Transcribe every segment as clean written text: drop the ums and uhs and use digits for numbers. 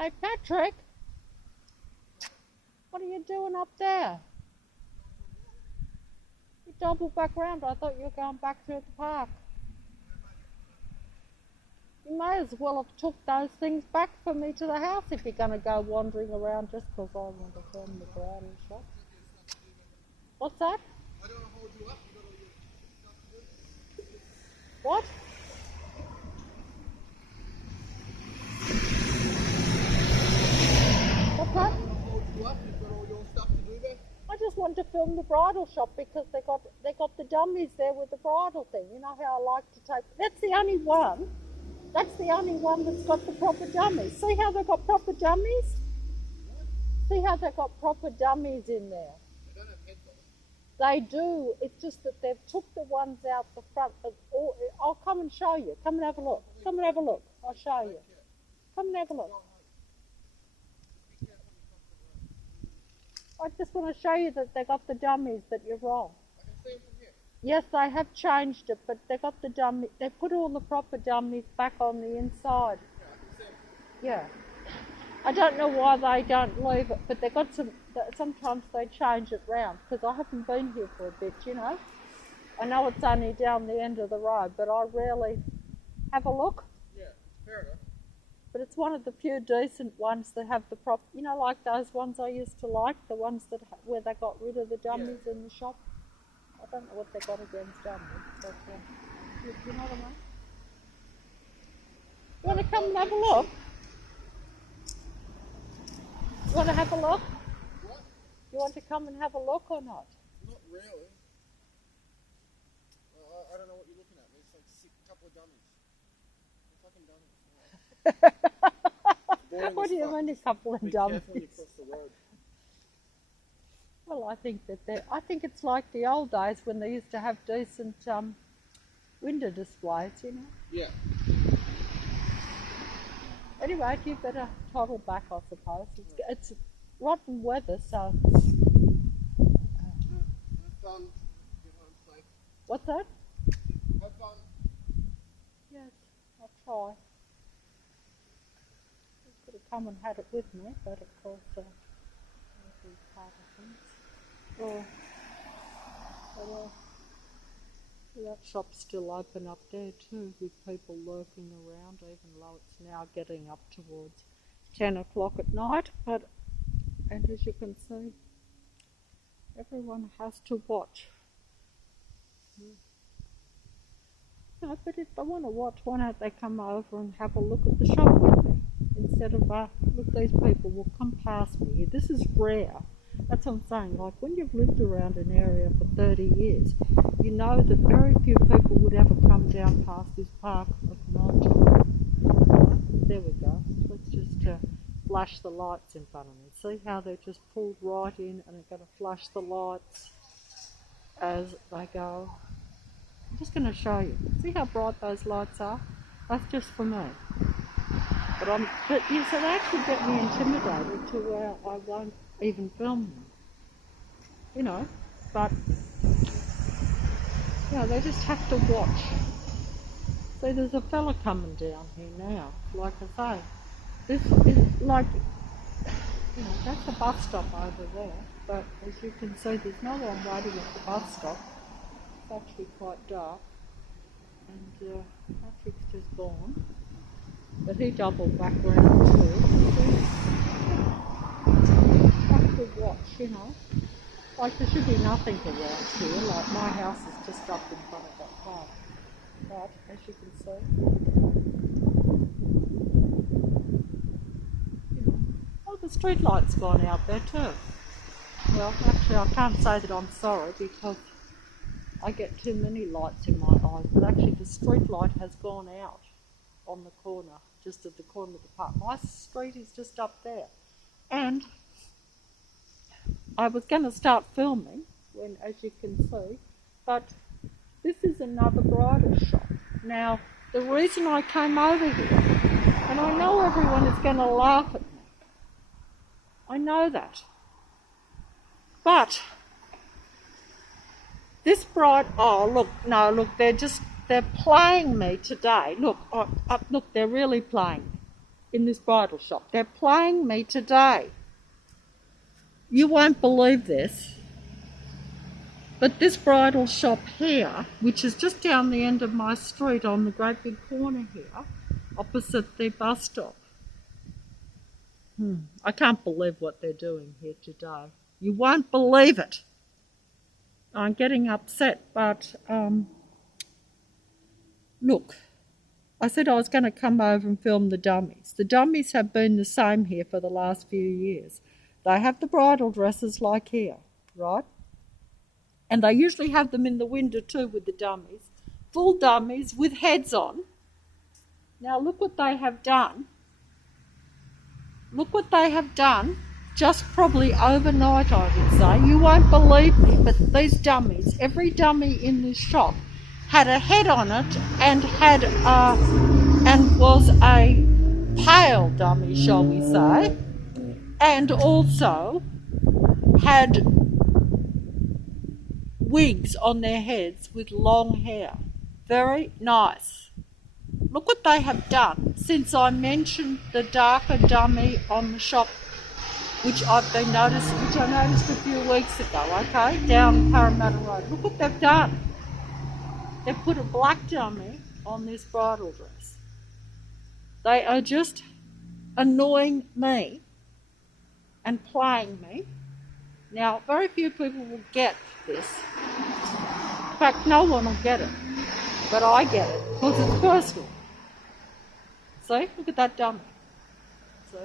Hey, Patrick, what are you doing up there? You doubled back round. I thought you were going back through the park. You may as well have took those things back for me to the house if you're going to go wandering around just because I want to film the bridal shop. What's that? I don't want to hold you up. You got all your stuff to do. What? What's that? I don't want to hold you up. You've got all your stuff to do there. I just want to film the bridal shop because they got the dummies there with the bridal thing. You know how I like to take. That's the only one. That's the only one that's got the proper dummies. See how they've got proper dummies? See how they've got proper dummies in there? They don't have heads on them. They do. It's just that they've took the ones out the front. I'll come and show you. Come and have a look. Come and have a look. I'll show you. Come and have a look. Be careful when you come to the road. I just want to show you that they got the dummies, that you're wrong. I can see them from here. Yes, they have changed it, but they got the dummy. They put all the proper dummies back on the inside. Yeah, I can see them. Yeah. I don't know why they don't leave it, but they got some. Sometimes they change it round because I haven't been here for a bit, you know. I know it's only down the end of the road, but I rarely have a look. Yeah, fair enough. But it's one of the few decent ones that have the prop. You know, like those ones I used to like, the ones that where they got rid of the dummies in the shop. I don't know what they got against dummies, but you know what I mean. You want to come and have a look? You want to have a look? What? You want to come and have a look or not? Not really. I don't know what you're looking at. There's like a couple of dummies. They're fucking dummies. Boring What as do you fuck. mean a couple of Be dummies? careful when you cross the road. Well, I think it's like the old days when they used to have decent window displays, you know. Yeah. Anyway, you better toddle back, I suppose. It's rotten weather, so. Have fun. Get home safe. What's that? Have fun. Yes, I'll try. I could have come and had it with me, but of course, that'd be part of things. Well, that shop's still open up there too, with people lurking around, even though it's now getting up towards 10 o'clock at night. And as you can see, everyone has to watch. No, but if they want to watch, why don't they come over and have a look at the shop with me? Instead of, look, these people will come past me here. This is rare. That's what I'm saying. Like, when you've lived around an area for 30 years, you know that very few people would ever come down past this park at night time. There we go. Let's just flash the lights in front of me. See how they're just pulled right in and they're going to flash the lights as they go. I'm just going to show you. See how bright those lights are? That's just for me. But yes, it actually get me intimidated to where I won't even film them. You know, but they just have to watch. See, there's a fella coming down here now. Like I say, this is like, that's a bus stop over there. But as you can see, there's no one waiting at the bus stop. It's actually quite dark. And Patrick's just gone. But he doubled back round too. Have to watch, you know. Like, there should be nothing around here. Like, my house is just up in front of that park. But as you can see, the street light's gone out there too. Well, actually, I can't say that I'm sorry because I get too many lights in my eyes. But actually, the street light has gone out on the corner, just at the corner of the park. My street is just up there. And I was going to start filming, when, as you can see, but this is another bridal shop. Now, the reason I came over here, and I know everyone is going to laugh at me, I know that, but this bride, they're playing me today. Look, look, they're really playing me. in this bridal shop. They're playing me today. You won't believe this, but this bridal shop here, which is just down the end of my street on the great big corner here, opposite the bus stop. I can't believe what they're doing here today. You won't believe it. I'm getting upset, but look, I said I was going to come over and film the dummies. The dummies have been the same here for the last few years. They have the bridal dresses like here, right? And they usually have them in the window too with the dummies. Full dummies with heads on. Now look what they have done. Look what they have done, just probably overnight I would say. You won't believe me, but these dummies, every dummy in this shop had a head on it and was a pale dummy, shall we say, and also had wigs on their heads with long hair. Very nice. Look what they have done since I mentioned the darker dummy on the shop, which I noticed a few weeks ago, okay, down Parramatta Road. Look what they've done. They've put a black dummy on this bridal dress. They are just annoying me and playing me. Now, very few people will get this. In fact, no one will get it. But I get it, because it's personal. See? Look at that dummy. See?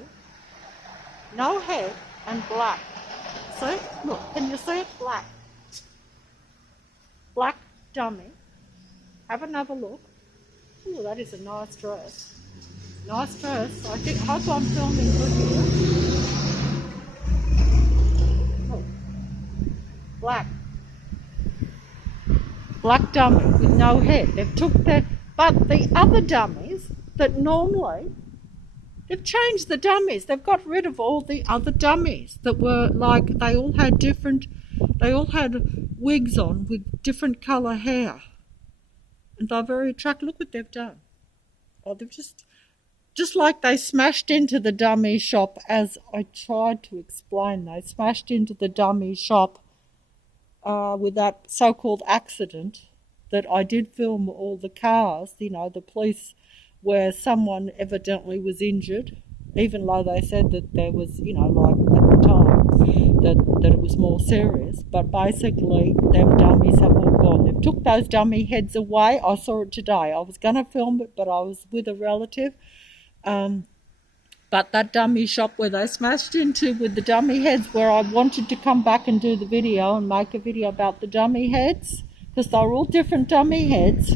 No head and black. See? Look, can you see it? Black. Black dummy. Have another look. Ooh, that is a nice dress. Nice dress. Hope I'm filming good here. Look. Black. Black dummy with no head. They've took that, but the other dummies that normally, they've changed the dummies. They've got rid of all the other dummies that were like, they all had wigs on with different colour hair. And they're very attractive. Look what they've done. Oh, they've just like they smashed into the dummy shop, as I tried to explain. They smashed into the dummy shop with that so-called accident that I did film all the cars, the police, where someone evidently was injured, even though they said that there was, like at the time, that it was more serious. But basically, them dummies have all gone. They've took those dummy heads away. I saw it today. I was going to film it, but I was with a relative. But that dummy shop where they smashed into with the dummy heads, where I wanted to come back and do the video and make a video about the dummy heads, because they're all different dummy heads.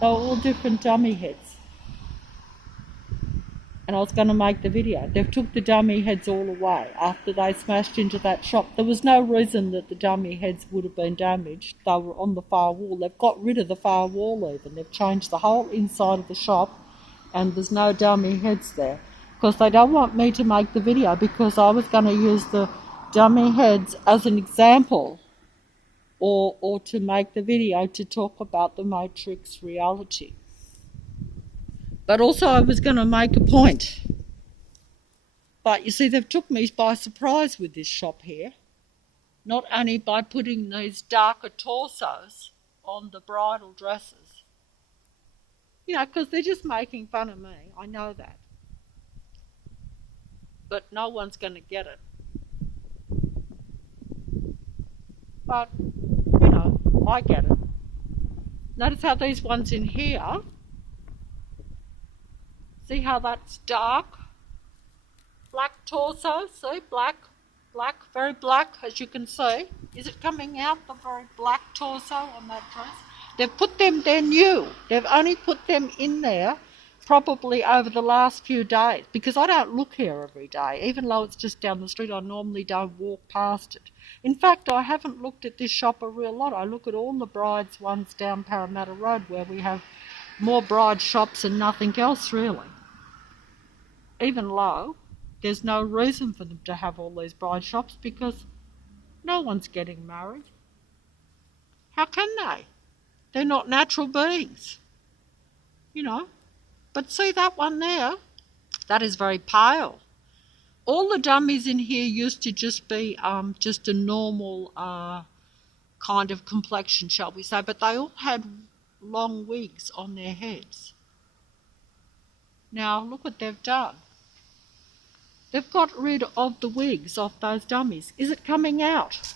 They're all different dummy heads. And I was going to make the video. They've took the dummy heads all away after they smashed into that shop. There was no reason that the dummy heads would have been damaged. They were on the far wall. They've got rid of the far wall even. They've changed the whole inside of the shop, and there's no dummy heads there. Because they don't want me to make the video, because I was going to use the dummy heads as an example, or to make the video to talk about the Matrix reality. But also I was going to make a point. But you see, they've took me by surprise with this shop here. Not only by putting these darker torsos on the bridal dresses. Because they're just making fun of me. I know that. But no one's going to get it. But, I get it. Notice how these ones in here, see how that's dark? Black torso, see? Black, very black, as you can see. Is it coming out, the very black torso on that dress? They've put them, they're new. They've only put them in there probably over the last few days, because I don't look here every day. Even though it's just down the street, I normally don't walk past it. In fact, I haven't looked at this shop a real lot. I look at all the brides ones down Parramatta Road, where we have more bride shops and nothing else really. Even though there's no reason for them to have all these bride shops, because no one's getting married. How can they? They're not natural beings. you know. But see that one there? That is very pale. All the dummies in here used to just be just a normal kind of complexion, shall we say, but they all had long wigs on their heads. Now look what they've done. They've got rid of the wigs off those dummies. Is it coming out?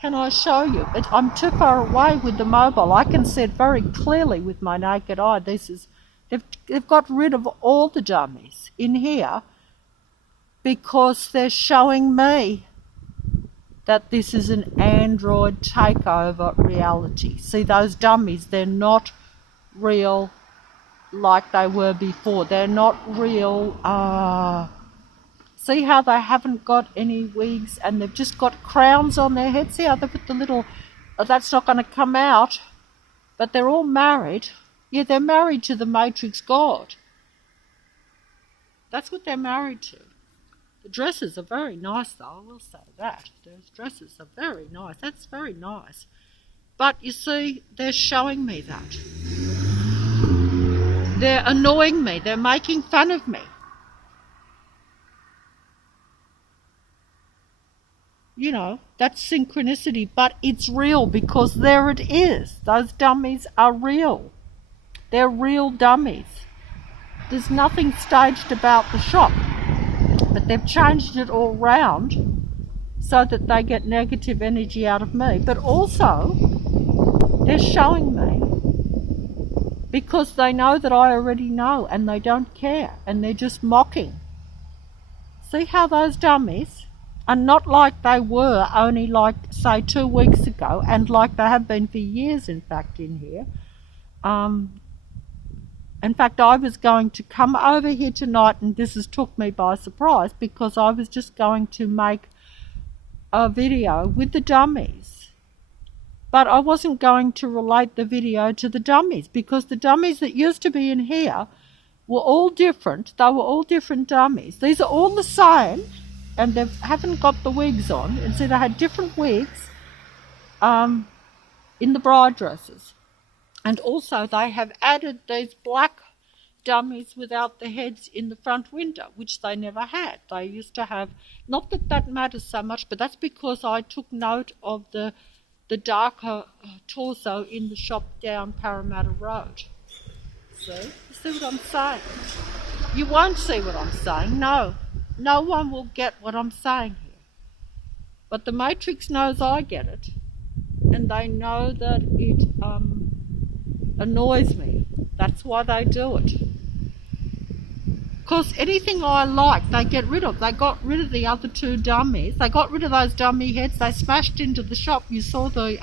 Can I show you? I'm too far away with the mobile. I can see it very clearly with my naked eye. They've got rid of all the dummies in here because they're showing me that this is an Android takeover reality. See, those dummies, they're not real like they were before. They're not real. See how they haven't got any wigs and they've just got crowns on their heads? See how they put the little... that's not going to come out. But they're all married. Yeah, they're married to the Matrix God. That's what they're married to. The dresses are very nice, though, I will say that. Those dresses are very nice. That's very nice. But you see, they're showing me that. They're annoying me. They're making fun of me. You know, that's synchronicity, but it's real because there it is. Those dummies are real. They're real dummies. There's nothing staged about the shop, but they've changed it all round so that they get negative energy out of me. But also, they're showing me because they know that I already know and they don't care and they're just mocking. See how those dummies are not like they were only like, say, 2 weeks ago and like they have been for years, in fact, in here. In fact, I was going to come over here tonight, and this has took me by surprise because I was just going to make a video with the dummies. But I wasn't going to relate the video to the dummies because the dummies that used to be in here were all different. They were all different dummies. These are all the same, and they haven't got the wigs on. And see, they had different wigs in the bride dresses. And also they have added these black dummies without the heads in the front window, which they never had. They used to have, not that that matters so much, but that's because I took note of the darker torso in the shop down Parramatta Road. See? You see what I'm saying? You won't see what I'm saying, no. No one will get what I'm saying here. But the Matrix knows I get it, and they know that it annoys me. That's why they do it. Because anything I like, they get rid of. They got rid of the other 2 dummies. They got rid of those dummy heads. They smashed into the shop. You saw the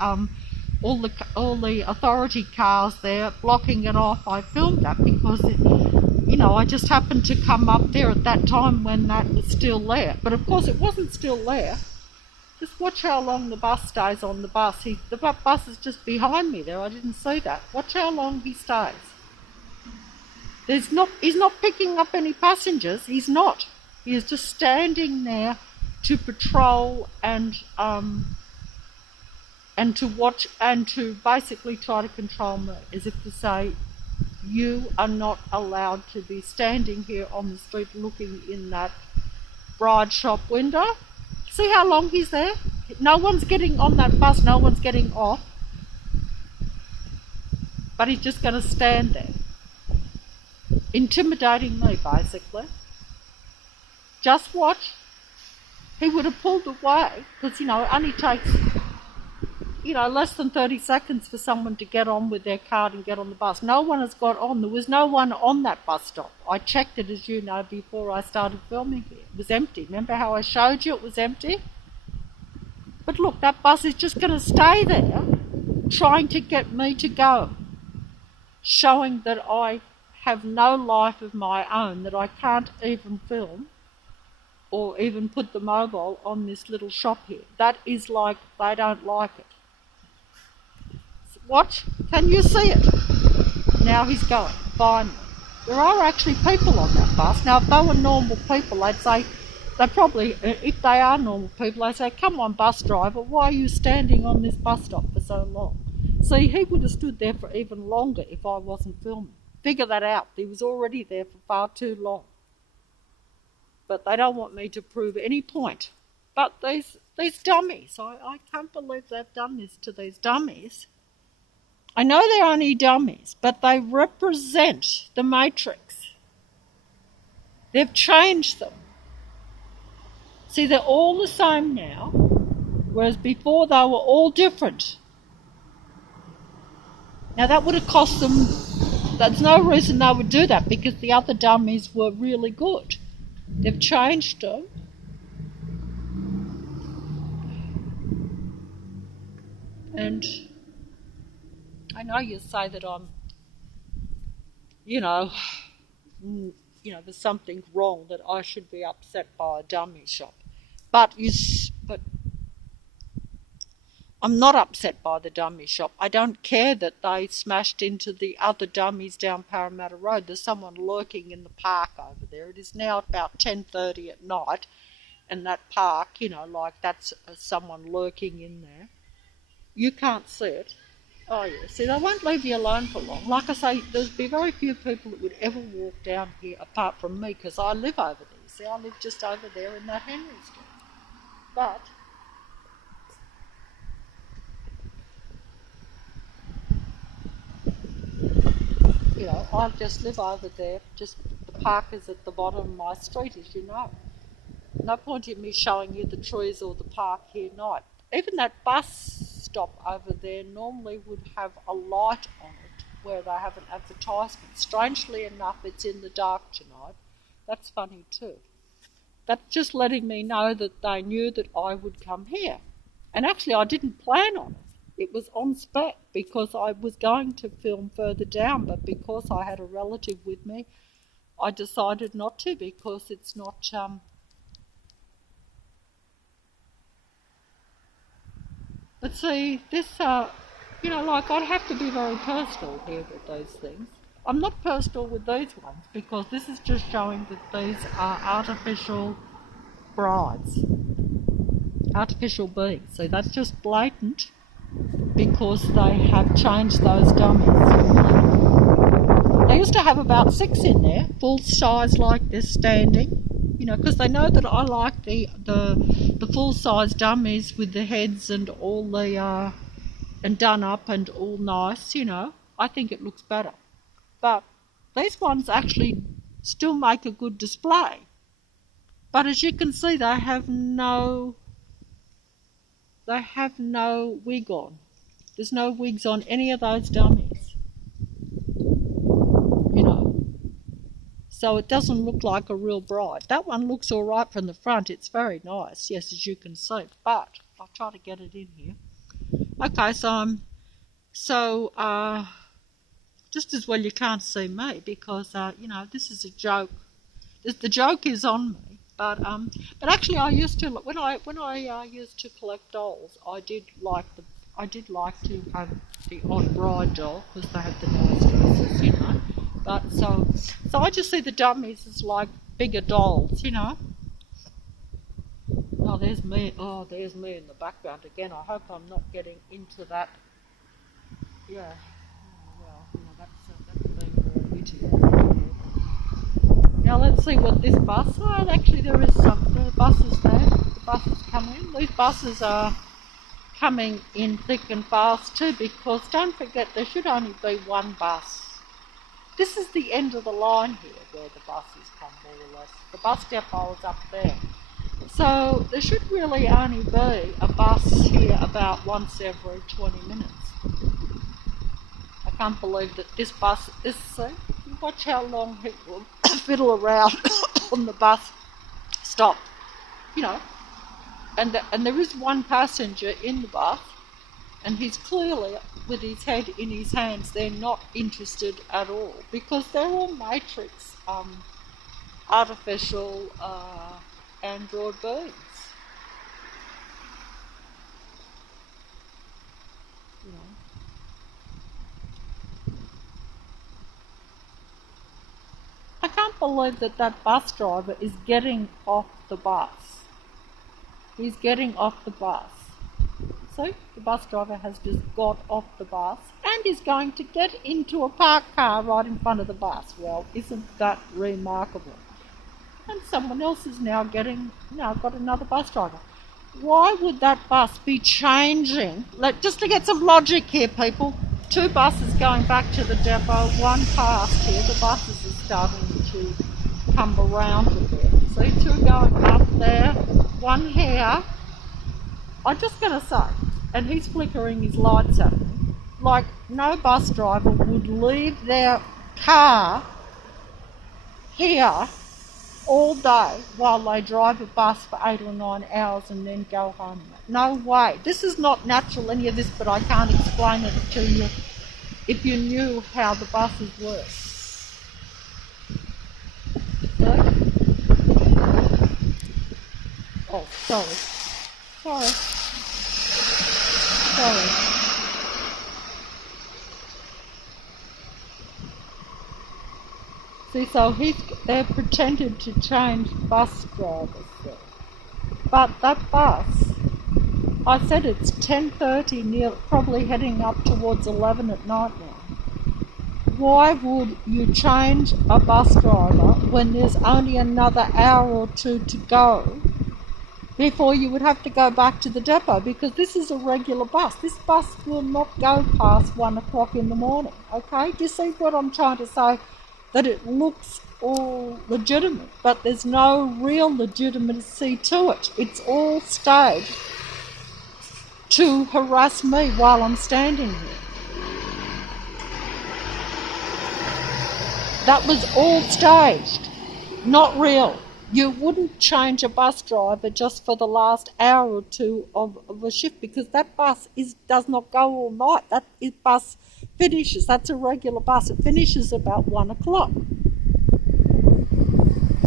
all the authority cars there blocking it off. I filmed that because I just happened to come up there at that time when that was still there. But of course it wasn't still there. Just watch how long the bus stays on the bus. The bus is just behind me there. I didn't see that. Watch how long he stays. He's not picking up any passengers. He's not. He is just standing there to patrol and to watch and to basically try to control me, as if to say, you are not allowed to be standing here on the street looking in that bride shop window. See how long he's there? No one's getting on that bus, no one's getting off. But he's just going to stand there, intimidating me, basically. Just watch. He would have pulled away, because, it only takes, less than 30 seconds for someone to get on with their card and get on the bus. No one has got on. There was no one on that bus stop. I checked it, as you know, before I started filming here. It was empty. Remember how I showed you it was empty? But look, that bus is just going to stay there, trying to get me to go, showing that I have no life of my own, that I can't even film or even put the mobile on this little shop here. That is like, they don't like it. Watch, can you see it? Now he's going, finally. There are actually people on that bus. Now if they were normal people, they'd say, if they are normal people, they'd say, come on bus driver, why are you standing on this bus stop for so long? See, he would have stood there for even longer if I wasn't filming. figure that out. He was already there for far too long. But they don't want me to prove any point. But these dummies, I can't believe they've done this to these dummies. I know they're only dummies, but they represent the Matrix. They've changed them. See, they're all the same now, whereas before they were all different. Now that would have cost them, there's no reason they would do that because the other dummies were really good. They've changed them. And I know you say that I'm, there's something wrong, that I should be upset by a dummy shop. But I'm not upset by the dummy shop. I don't care that they smashed into the other dummies down Parramatta Road. There's someone lurking in the park over there. It is now about 10:30 at night, and that park, that's someone lurking in there. You can't see it. Oh yeah, see, they won't leave you alone for long. Like I say, there'll be very few people that would ever walk down here apart from me, because I live over there. See, I live just over there in that Henry Street. But I just live over there. Just the park is at the bottom of my street, as you know. No point in me showing you the trees or the park here night. Even that bus stop over there normally would have a light on it where they have an advertisement. Strangely enough, it's in the dark tonight. That's funny too. That's just letting me know that they knew that I would come here. And actually I didn't plan on it. It was on spec because I was going to film further down, but because I had a relative with me, I decided not to, because it's not but see, this, I'd have to be very personal here with those things. I'm not personal with these ones because this is just showing that these are artificial brides, artificial beings. So that's just blatant because they have changed those dummies. They used to have about 6 in there, full size like this, standing. Because they know that I like the full-size dummies with the heads and all the and done up and all nice. I think it looks better. But these ones actually still make a good display. But as you can see, they have no wig on. There's no wigs on any of those dummies. So it doesn't look like a real bride. That one looks all right from the front. It's very nice, yes, as you can see. But I'll try to get it in here. Okay, so just as well you can't see me because this is a joke. The joke is on me. But actually, I used to when I used to collect dolls. I did like to have the odd bride doll because they had the nice dresses, But so I just see the dummies as like bigger dolls, Oh, there's me. Oh, there's me in the background again. I hope I'm not getting into that. Yeah. That's being more witty. Now let's see what this bus. Oh, actually, there is the buses there. The buses come in. These buses are coming in thick and fast too, because don't forget there should only be one bus. This is the end of the line here where the buses come, more or less. The bus depot is up there. So there should really only be a bus here about once every 20 minutes. I can't believe that this bus is, see, watch how long it will fiddle around on the bus stop, and there is one passenger in the bus, and he's clearly, with his head in his hands, they're not interested at all, because they're all Matrix, artificial android beings. I can't believe that bus driver is getting off the bus. He's getting off the bus. So the bus driver has just got off the bus and and is going to get into a parked car right in front of the bus. Well, isn't that remarkable? And someone else is now got another bus driver. Why would that bus be changing? Just to get some logic here, people. 2 buses going back to the depot, 1 past here. The buses are starting to come around a bit. See, 2 going up there, 1 here. I'm just going to say, and he's flickering his lights at me, like no bus driver would leave their car here all day while they drive a bus for 8 or 9 hours and then go home. No way. This is not natural, any of this, but I can't explain it to you if you knew how the buses work. No? Oh, sorry. See, so they're pretended to change bus drivers there. But that bus, I said it's 10:30, probably heading up towards 11 at night now. Why would you change a bus driver when there's only another hour or 2 to go before you would have to go back to the depot? Because this is a regular bus. This bus will not go past 1 o'clock in the morning, okay? Do you see what I'm trying to say? That it looks all legitimate, but there's no real legitimacy to it. It's all staged to harass me while I'm standing here. That was all staged, not real. You wouldn't change a bus driver just for the last hour or 2 of a shift, because that bus does not go all night. That bus finishes, that's a regular bus, it finishes about 1 o'clock.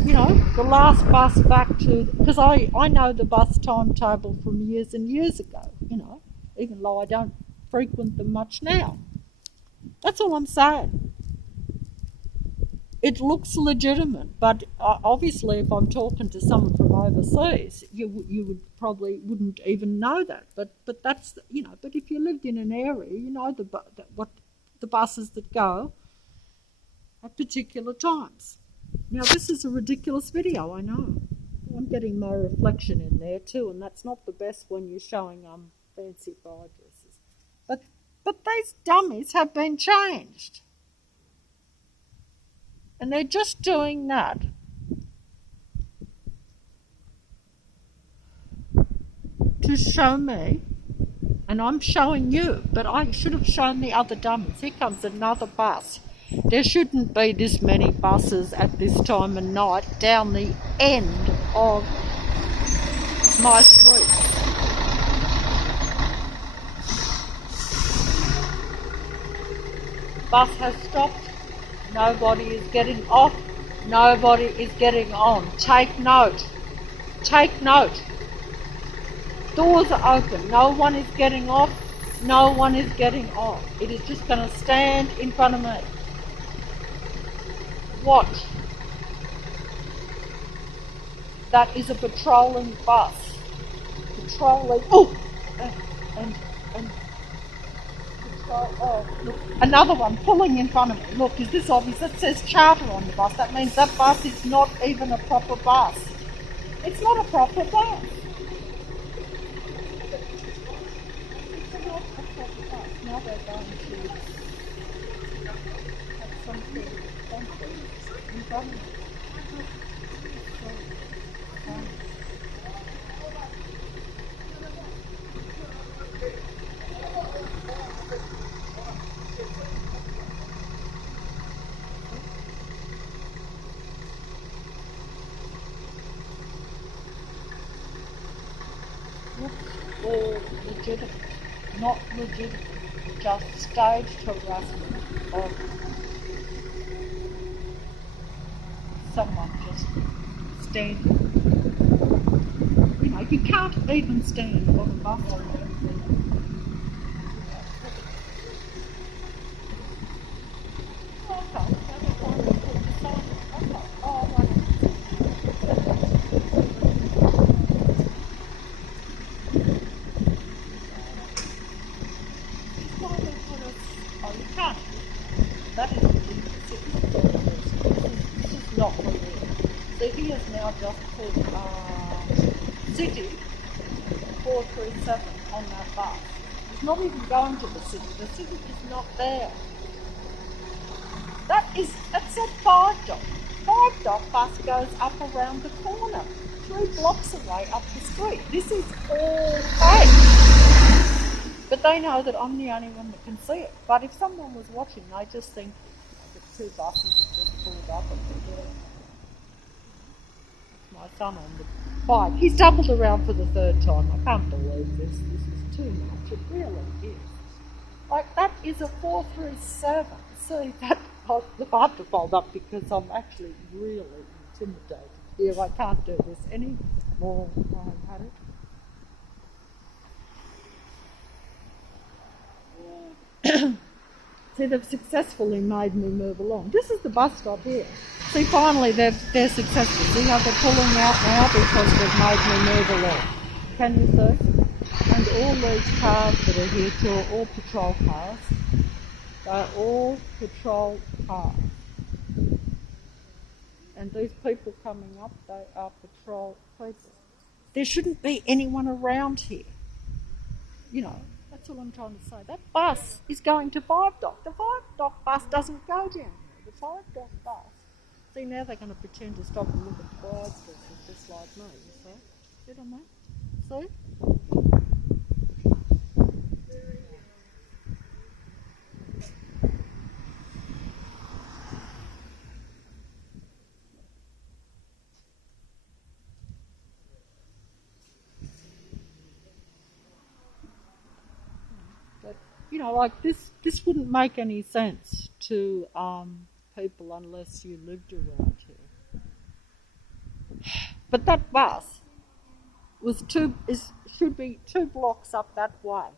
You know, the last bus back to, because I know the bus timetable from years and years ago, you know, even though I don't frequent them much now. That's all I'm saying. It looks legitimate, but obviously if I'm talking to someone from overseas, you wouldn't even know that. But that's, you know, but if you lived in an area, you know what the buses that go at particular times. Now this is a ridiculous video, I know. I'm getting my reflection in there too, and that's not the best when you're showing fancy bar dresses. But these dummies have been changed. And they're just doing that to show me, and I'm showing you, but I should have shown the other dummies. Here comes another bus. There shouldn't be this many buses at this time of night down the end of my street. Bus has stopped. Nobody is getting off. Nobody is getting on. Take note. Take note. Doors are open. No one is getting off. No one is getting on. It is just going to stand in front of me. Watch. That is a patrolling bus. Patrolling. Oh! And look, another one pulling in front of me. Look, is this obvious? It says charter on the bus. That means that bus is not even a proper bus. It's not a proper bus. It's not a proper bus. Now they're going to have something in front of me. All legitimate, not legitimate, just staged harassment of someone just standing. You know, you can't even stand on a bus. city 437 on that bus. It's not even going to the city. The city is not there. That's at 5 Dock. 5 Dock bus goes up around the corner, 3 blocks away up the street. This is all fake. But they know that I'm the only one that can see it. But if someone was watching, they just think the 2 buses have just pulled up and they're there. It's my son on the bike. He's doubled around for the 3rd time. I can't believe this. This is too much. It really is. Like, that is a 437. See, that I have to fold up because I'm actually really intimidated here. I can't do this anymore. I've had it. See, they've successfully made me move along. This is the bus stop here. See, finally they're successful. See how they're pulling out now because they've made me move along. Can you see? And all these cars that are here too are all patrol cars. They're all patrol cars. And these people coming up, they are patrol people. There shouldn't be anyone around here. You know, that's all I'm trying to say. That bus is going to 5 Dock. The 5 Dock bus doesn't go down here. The 5 Dock bus. See, now they're going to pretend to stop and look at the bride's dresses just like me, you see? See what I mean? See? You know, like this wouldn't make any sense to people unless you lived around here. But that bus should be 2 blocks up that way.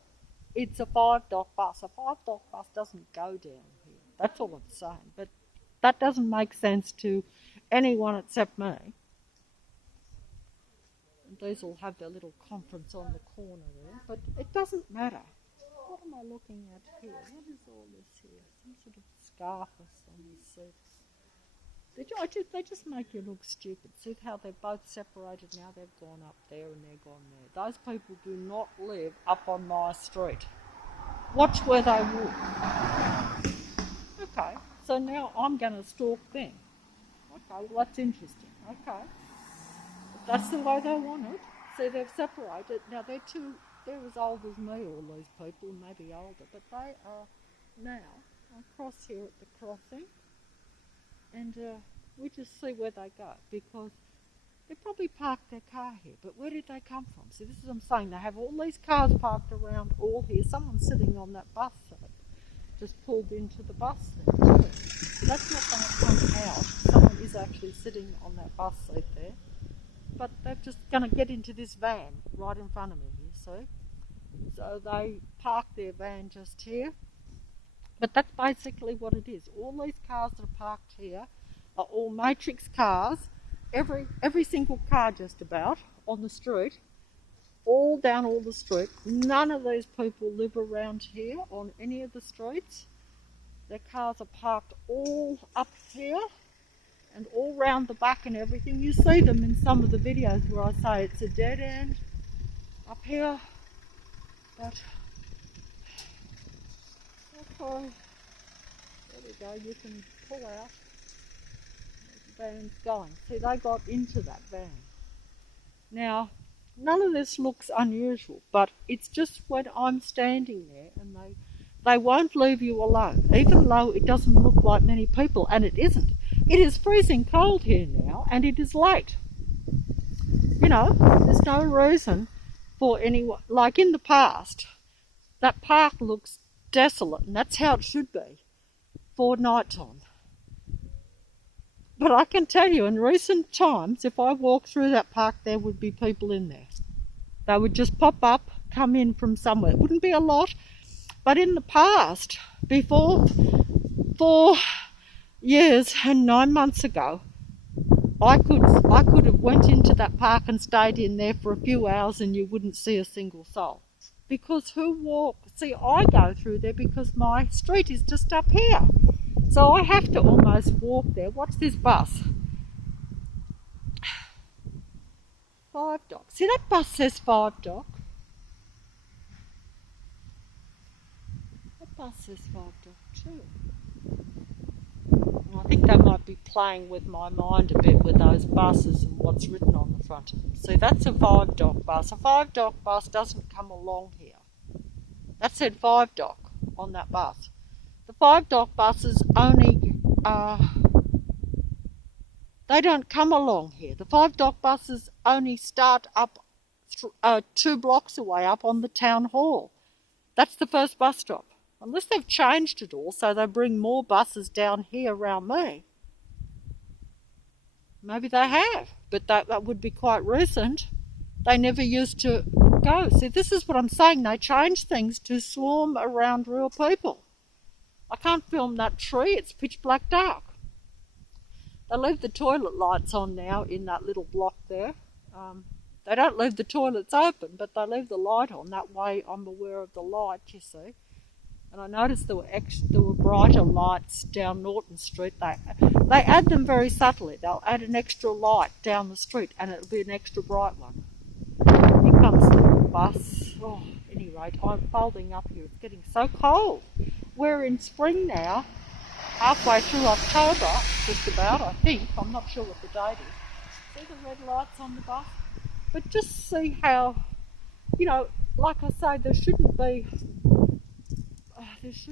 It's a 5 Dock bus. A 5 Dock bus doesn't go down here. That's all I'm saying. But that doesn't make sense to anyone except me. And these will have their little conference on the corner there. But it doesn't matter. What am I looking at here? What is all this here? Some sort of scarf on the seat. They just make you look stupid. See how they're both separated now? They've gone up there and they're gone there. Those people do not live up on my street. Watch where they walk. Okay, so now I'm going to stalk them. Okay, well that's interesting. Okay. But that's the way they want it. See, they've separated. Now they're as old as me, all these people, maybe older, but they are now across here at the crossing, and we just see where they go, because they probably parked their car here, but where did they come from? See, this is what I'm saying, they have all these cars parked around all here, someone's sitting on that bus seat, just pulled into the bus there too. So that's not going to come out, someone is actually sitting on that bus seat there, but they're just going to get into this van right in front of me here, see? So they park their van just here. But that's basically what it is. All these cars that are parked here are all matrix cars. Every single car just about on the street. All down all the street. None of these people live around here on any of the streets. Their cars are parked all up here and all round the back and everything. You see them in some of the videos where I say it's a dead end up here. But, okay, there we go, you can pull out, the van's going. See, they got into that van. Now, none of this looks unusual, but it's just when I'm standing there and they won't leave you alone, even though it doesn't look like many people, and it isn't. It is freezing cold here now, and it is late. You know, there's no reason for anyone, like in the past, that park looks desolate, and that's how it should be for night time. But I can tell you, in recent times, if I walked through that park, there would be people in there. They would just pop up, come in from somewhere. It wouldn't be a lot, but in the past, before 4 years and 9 months ago, I could have went into that park and stayed in there for a few hours and you wouldn't see a single soul. Because who walks? See, I go through there because my street is just up here. So I have to almost walk there. Watch this bus. 5 Dock. See, that bus says 5 Dock. That bus says 5 Dock too. I think they might be playing with my mind a bit with those buses and what's written on the front of them. See, that's a 5 Dock bus. A 5 Dock bus doesn't come along here. That said 5 Dock on that bus. The 5 Dock buses only, they don't come along here. The 5 Dock buses only start up 2 blocks away up on the town hall. That's the first bus stop. Unless they've changed it all so they bring more buses down here around me. Maybe they have, but that would be quite recent. They never used to go. See, this is what I'm saying. They change things to swarm around real people. I can't film that tree. It's pitch black dark. They leave the toilet lights on now in that little block there. They don't leave the toilets open, but they leave the light on. That way I'm aware of the light, you see. And I noticed there were brighter lights down Norton Street. They add them very subtly. They'll add an extra light down the street and it'll be an extra bright one. Here comes the bus. Oh, at any rate, I'm folding up here. It's getting so cold. We're in spring now, halfway through October, just about, I think. I'm not sure what the date is. See the red lights on the bus? But just see how, like I say, there shouldn't be...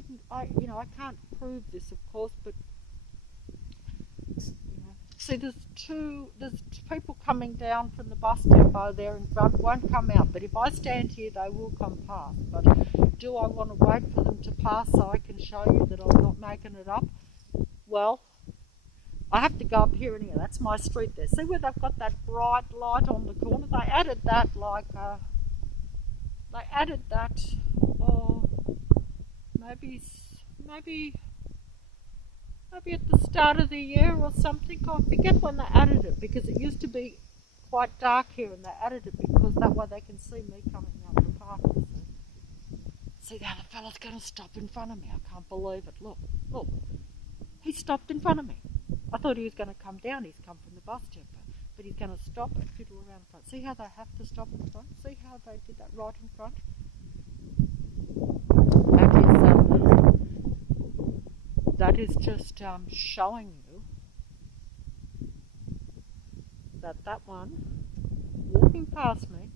I can't prove this, of course, but see, there's people coming down from the bus depot there in front, won't come out, but if I stand here they will come past. But do I want to wait for them to pass so I can show you that I'm not making it up? Well, I have to go up here anyway. That's my street there. See where they've got that bright light on the corner? They added that maybe at the start of the year or something. I forget when they added it, because it used to be quite dark here and they added it because that way they can see me coming out the park. See, the other fella's going to stop in front of me. I can't believe it. Look, he stopped in front of me. I thought he was going to come down. He's come from the bus depot, but he's going to stop and fiddle around in front. See how they have to stop in front? See how they did that right in front? That is just showing you that one walking past me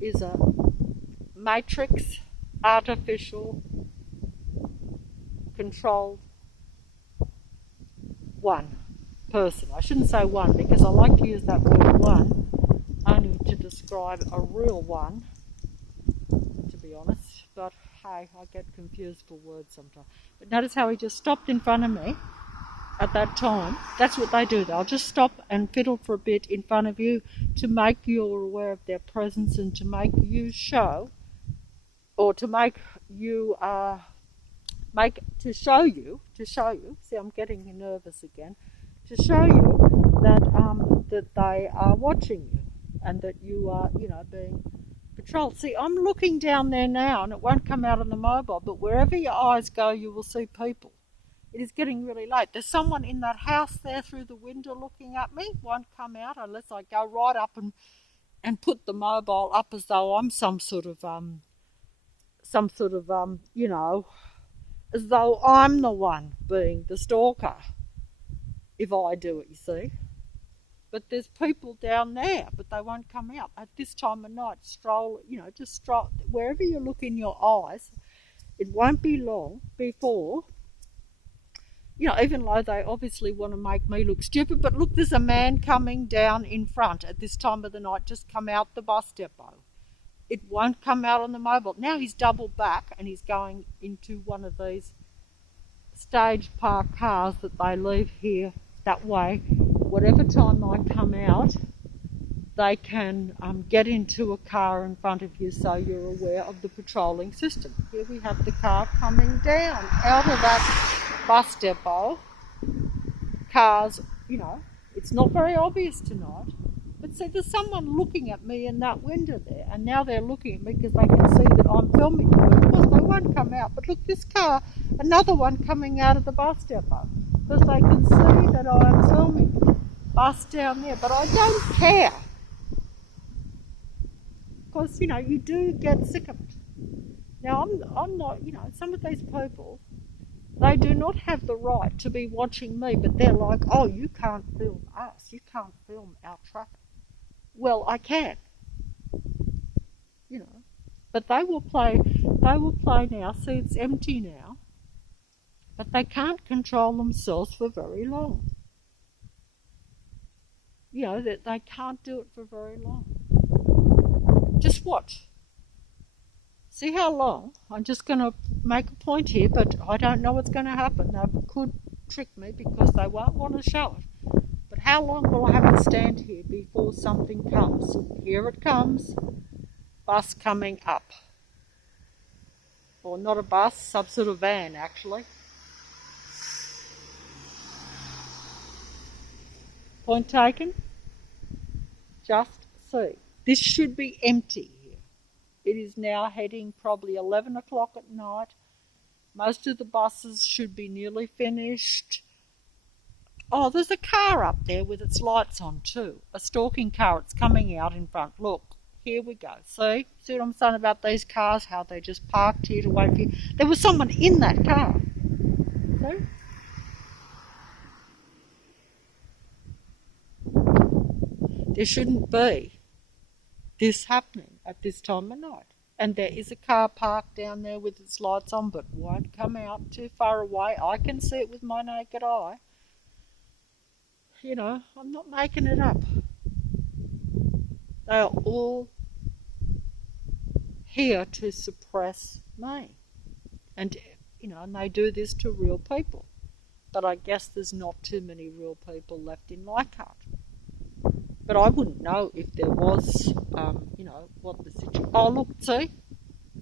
is a matrix artificial controlled one person. I shouldn't say one, because I like to use that word one only to describe a real one, to be honest, but hey, I get confused for words sometimes. But notice how he just stopped in front of me at that time. That's what they do. They'll just stop and fiddle for a bit in front of you to make you aware of their presence and to make you show, or to make you, to show you, see, I'm getting nervous again, to show you that, that they are watching you and that you are, being patrolled. See, I'm looking down there now and it won't come out on the mobile, but wherever your eyes go, you will see people. It is getting really late. There's someone in that house there through the window looking at me. Won't come out unless I go right up and put the mobile up as though I'm some sort of, as though I'm the one being the stalker. If I do it, you see. But there's people down there, but they won't come out at this time of night. Stroll, just stroll. Wherever you look in your eyes, it won't be long before, even though they obviously want to make me look stupid, but look, there's a man coming down in front at this time of the night, just come out the bus depot. It won't come out on the mobile. Now he's doubled back and he's going into one of these stage park cars that they leave here. That way, whatever time I come out, they can get into a car in front of you so you're aware of the patrolling system. Here we have the car coming down out of that bus depot. Cars, it's not very obvious tonight. But see, there's someone looking at me in that window there, and now they're looking at me because they can see that I'm filming them. Of course, they won't come out. But look, this car, another one coming out of the bus depot, because they can see that I'm filming. Bus down there, but I don't care. because, you do get sick of it. Now, I'm not, some of these people, they do not have the right to be watching me, but they're like, oh, you can't film us. You can't film our traffic. Well, I can, but they will play now. See, it's empty now, but they can't control themselves for very long. That they can't do it for very long. Just watch. See how long? I'm just going to make a point here, but I don't know what's going to happen. They could trick me because they won't want to show it. But how long will I have to stand here before something comes? Here it comes. Bus coming up. Or not a bus, some sort of van actually. Point taken? Just see. This should be empty here. It is now heading probably 11 o'clock at night. Most of the buses should be nearly finished. Oh, there's a car up there with its lights on too. A stalking car. It's coming out in front. Look, here we go. See what I'm saying about these cars? How they just parked here to wait for you. There was someone in that car. See? There shouldn't be this happening at this time of night. And there is a car parked down there with its lights on, but won't come out too far away. I can see it with my naked eye. I'm not making it up. They are all here to suppress me. And, and they do this to real people. But I guess there's not too many real people left in Leichhardt. But I wouldn't know if there was, what the situation. Oh, look, see?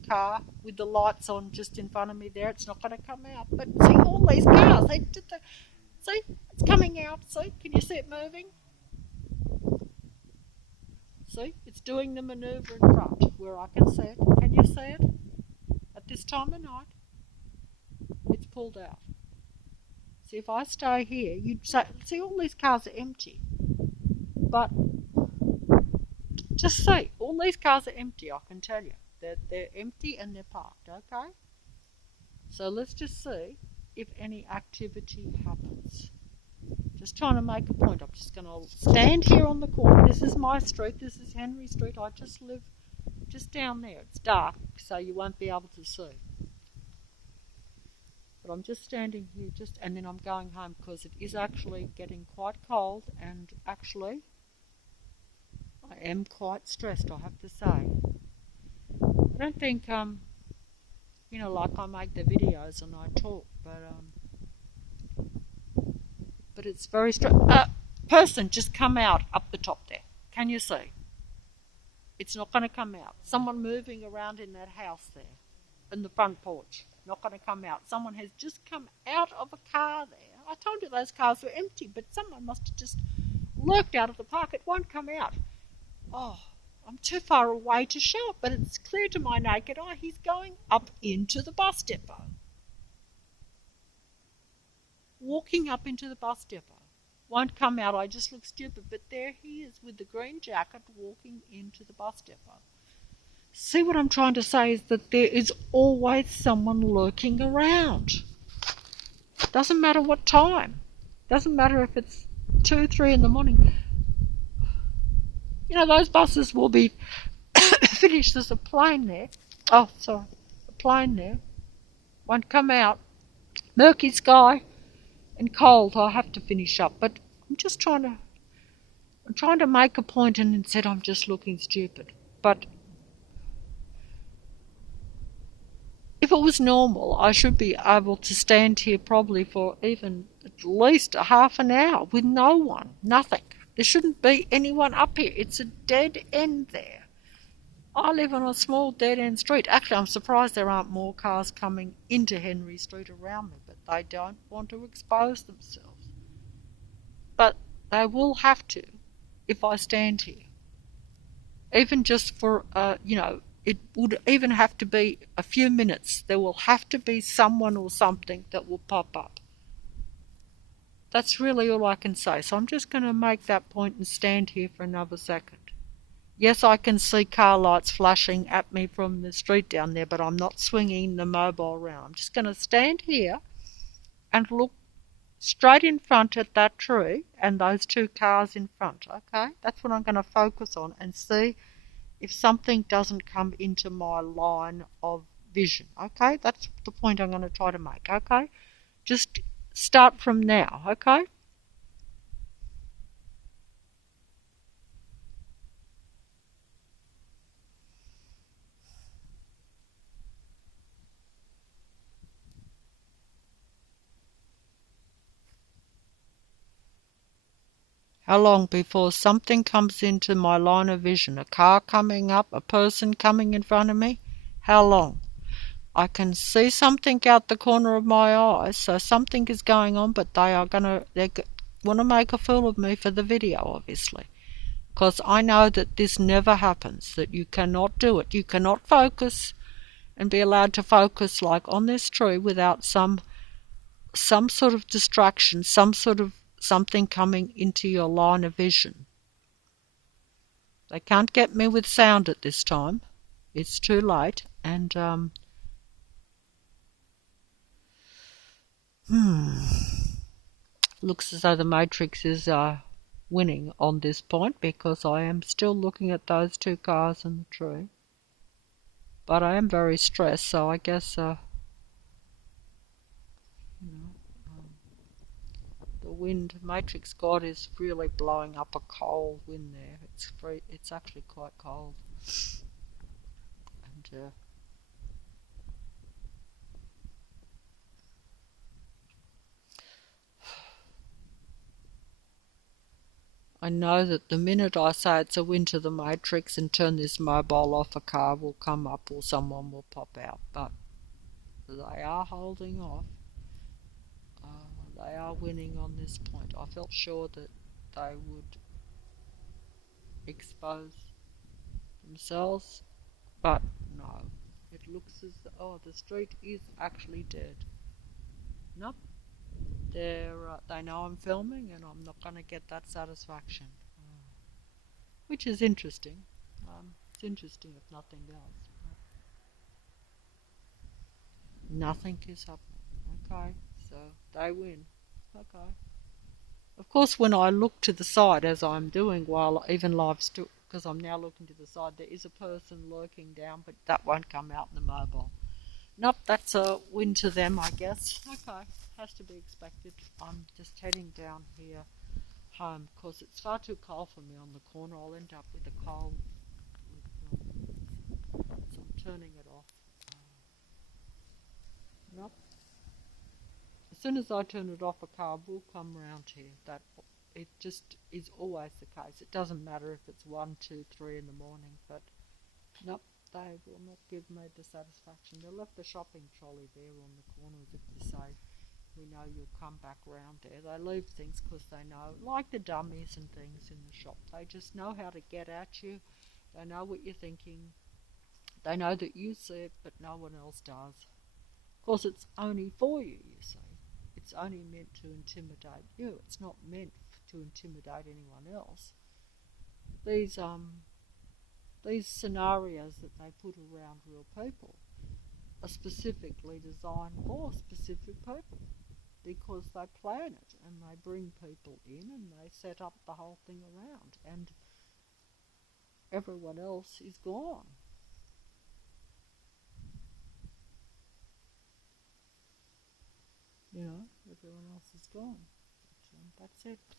Car with the lights on just in front of me there. It's not going to come out. But see, all these cars, see, it's coming out. See, can you see it moving? See, it's doing the manoeuvre in front where I can see it. Can you see it? At this time of night, it's pulled out. See, if I stay here, you'd say, see, all these cars are empty. But just see, all these cars are empty, I can tell you. They're empty and they're parked, okay? So let's just see if any activity happens. Just trying to make a point. I'm just going to stand here on the corner. This is my street. This is Henry Street. I just live just down there. It's dark, so you won't be able to see. But I'm just standing here, and then I'm going home because it is actually getting quite cold, and actually I am quite stressed, I have to say. I don't think, like I make the videos and I talk, but it's very person just come out up the top there. Can you see? It's not going to come out. Someone moving around in that house there, in the front porch, not going to come out. Someone has just come out of a car there. I told you those cars were empty, but someone must have just lurked out of the park. It won't come out. Oh, I'm too far away to show it, but it's clear to my naked eye he's going up into the bus depot. Walking up into the bus depot. Won't come out, I just look stupid, but there he is with the green jacket walking into the bus depot. See, what I'm trying to say is that there is always someone lurking around. Doesn't matter what time. Doesn't matter if it's 2, 3 in the morning. Those buses will be finished. There's a plane there. Oh, sorry. A plane there. Won't come out. Murky sky and cold. I have to finish up. But I'm trying to make a point, and instead I'm just looking stupid. But if it was normal, I should be able to stand here probably for even at least a half an hour with no one. Nothing. There shouldn't be anyone up here. It's a dead end there. I live on a small dead end street. Actually, I'm surprised there aren't more cars coming into Henry Street around me, but they don't want to expose themselves. But they will have to if I stand here. Even just for, it would even have to be a few minutes. There will have to be someone or something that will pop up. That's really all I can say. So I'm just going to make that point and stand here for another second. Yes, I can see car lights flashing at me from the street down there, but I'm not swinging the mobile around. I'm just going to stand here and look straight in front at that tree and those two cars in front. Okay, that's what I'm going to focus on and see if something doesn't come into my line of vision. Okay, that's the point I'm going to try to make. Okay, just start from now. Okay. How long before something comes into my line of vision? A car coming up, a person coming in front of me? How long? I can see something out the corner of my eye, so something is going on, but they want to make a fool of me for the video, obviously. Because I know that this never happens, that you cannot do it. You cannot focus and be allowed to focus like on this tree without some sort of distraction, some sort of something coming into your line of vision. They can't get me with sound at this time. It's too late, and looks as though the Matrix is winning on this point because I am still looking at those two cars in the tree. But I am very stressed, so I guess you know, the wind, Matrix God is really blowing up a cold wind there. It's actually quite cold, and I know that the minute I say it's a win to the Matrix and turn this mobile off, a car will come up or someone will pop out. But they are holding off. They are winning on this point. I felt sure that they would expose themselves, but no. It looks as though, the street is actually dead. Nope. They know I'm filming and I'm not going to get that satisfaction. Which is interesting. It's interesting if nothing else. Nothing is happening. Okay, so they win. Okay. Of course, when I look to the side, as I'm doing while even live, because I'm now looking to the side, there is a person lurking down, but that won't come out in the mobile. Nope, that's a win to them, I guess. Okay, has to be expected. I'm just heading down here home because it's far too cold for me on the corner. I'll end up with a cold. So I'm turning it off. Nope. As soon as I turn it off, a car will come round here. That it just is always the case. It doesn't matter if it's 1, 2, 3 in the morning, but nope, they will not give me the satisfaction. They left the shopping trolley there on the corner as if to say, we know you'll come back round there. They leave things because they know, like the dummies and things in the shop, they just know how to get at you. They know what you're thinking. They know that you see it, but no one else does. Of course, it's only for you, you see. It's only meant to intimidate you. It's not meant to intimidate anyone else. These scenarios that they put around real people are specifically designed for specific people because they plan it and they bring people in and they set up the whole thing around, and everyone else is gone. Everyone else is gone. But, that's it.